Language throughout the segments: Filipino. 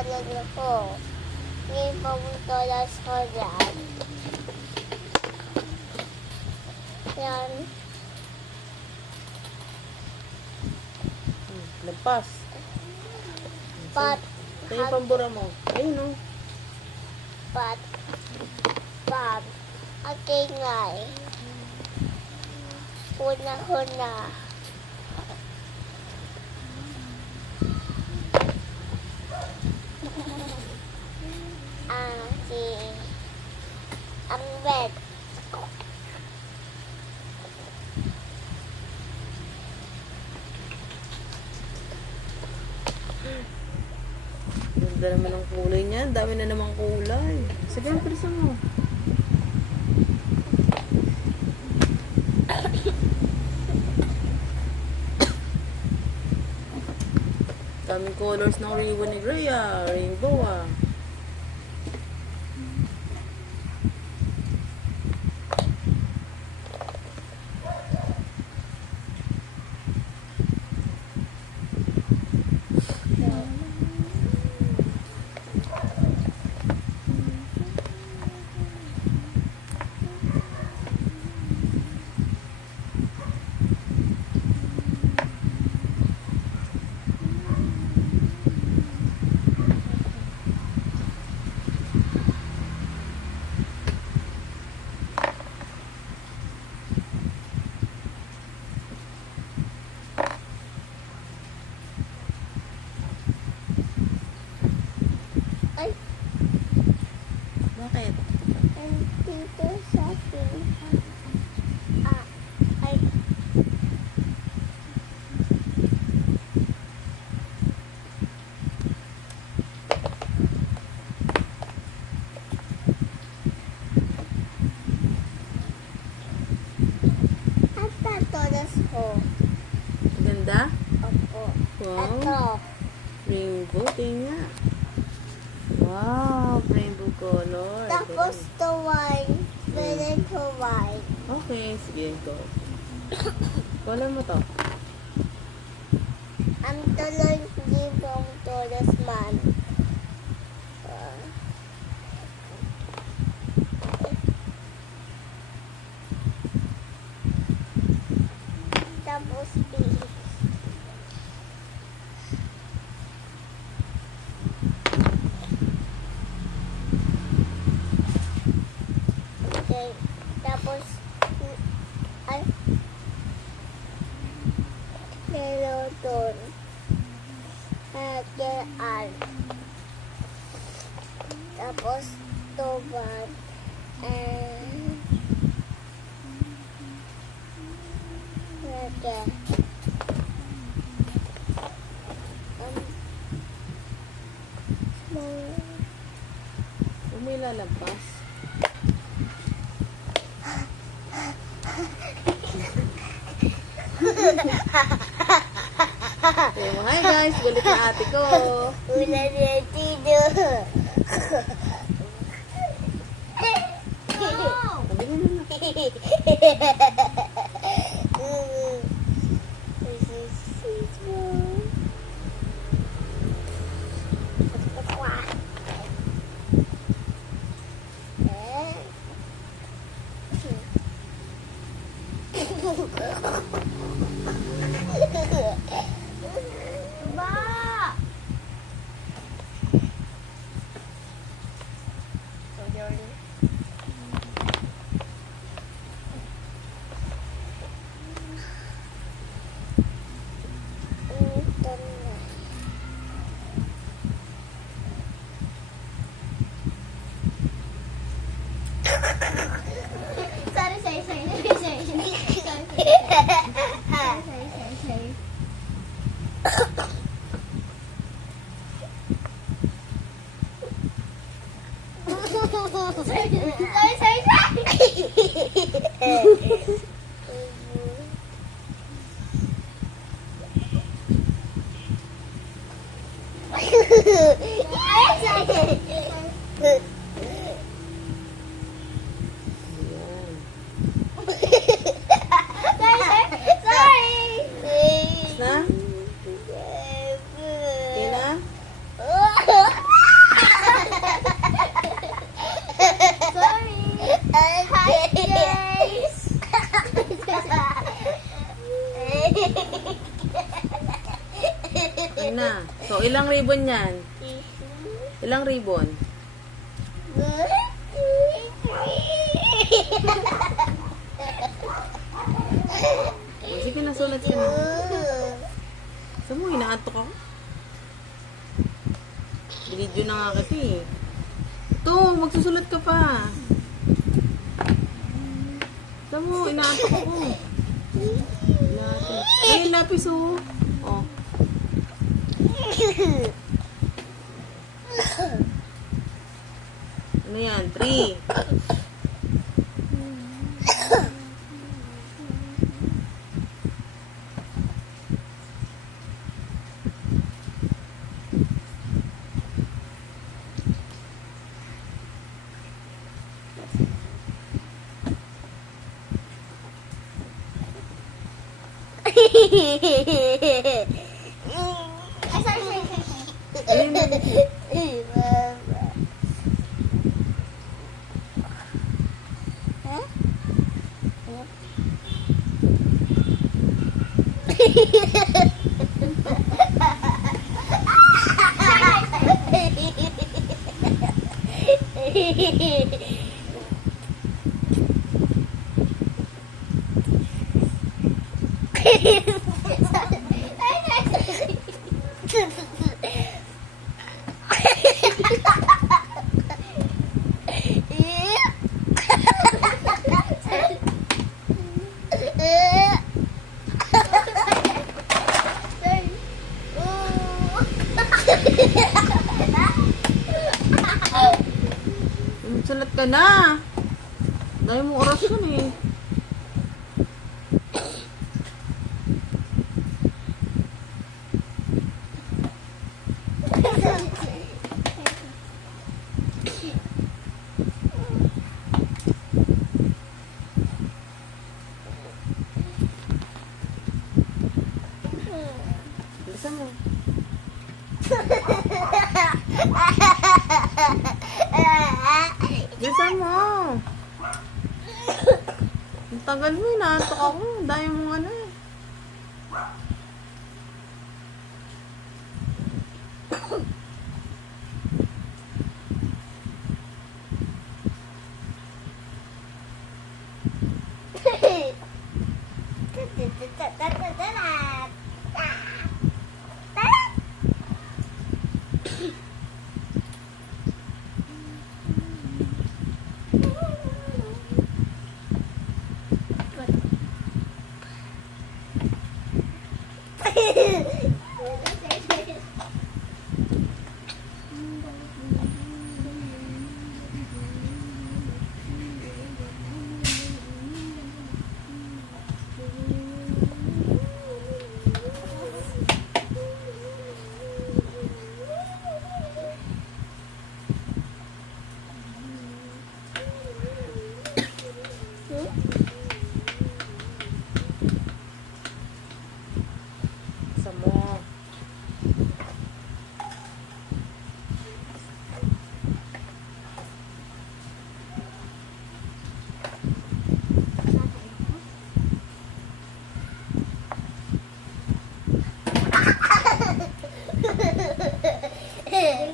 tulad ako. Rainbow colors ko yan. Yan. Lampas. Pat. Ito yung pambura mo. Ayun o. Pat. Pam. Okay nga eh. Huna-huna. Ang red. Ganda naman ang kulay niya. Dami na namang kulay. Sige, pilisan mo. Daming colors ng ribbon ni Gray ah. Rainbow ah. Ay, Bakit? dito sa akin. Ay. At tatolas ko. Ganda? Opo. Wow. Ito. Rainbow. Tingnan. Wow. Rainbow color. Tapos the wine. Feeling to wine. Okay. Sige. Go. Color mo to. Ang tuloy libong tulos man. Tapos B. Okay. Tapos ay melodon. Hagean. Tapos toban. Okay. Huwag mo ilalampas. Okay, hi guys. Galit na ate ko. Ulan na tino. Sabi mo na. This is sweet one. Ba! Na? Okay na? Ilang ribbon yan? Ilang ribbon? Sige na, sulat ka na. Saan mo, inaantok ako? Video na nga kasi eh. Ito, magsusulat ka pa. Saan mo, inaantok ako. Lapis. Ay, lapis oh. Oh. Ano yan? 3. Sulat ka na. Dahil mo oras yun eh. Bilisan mo. Bilisan mo. Ang tagal mo, inaantok ako. Dahil mo ano eh. Sa mo.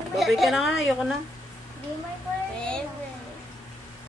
Babay ka na nga, ayoko na. Di may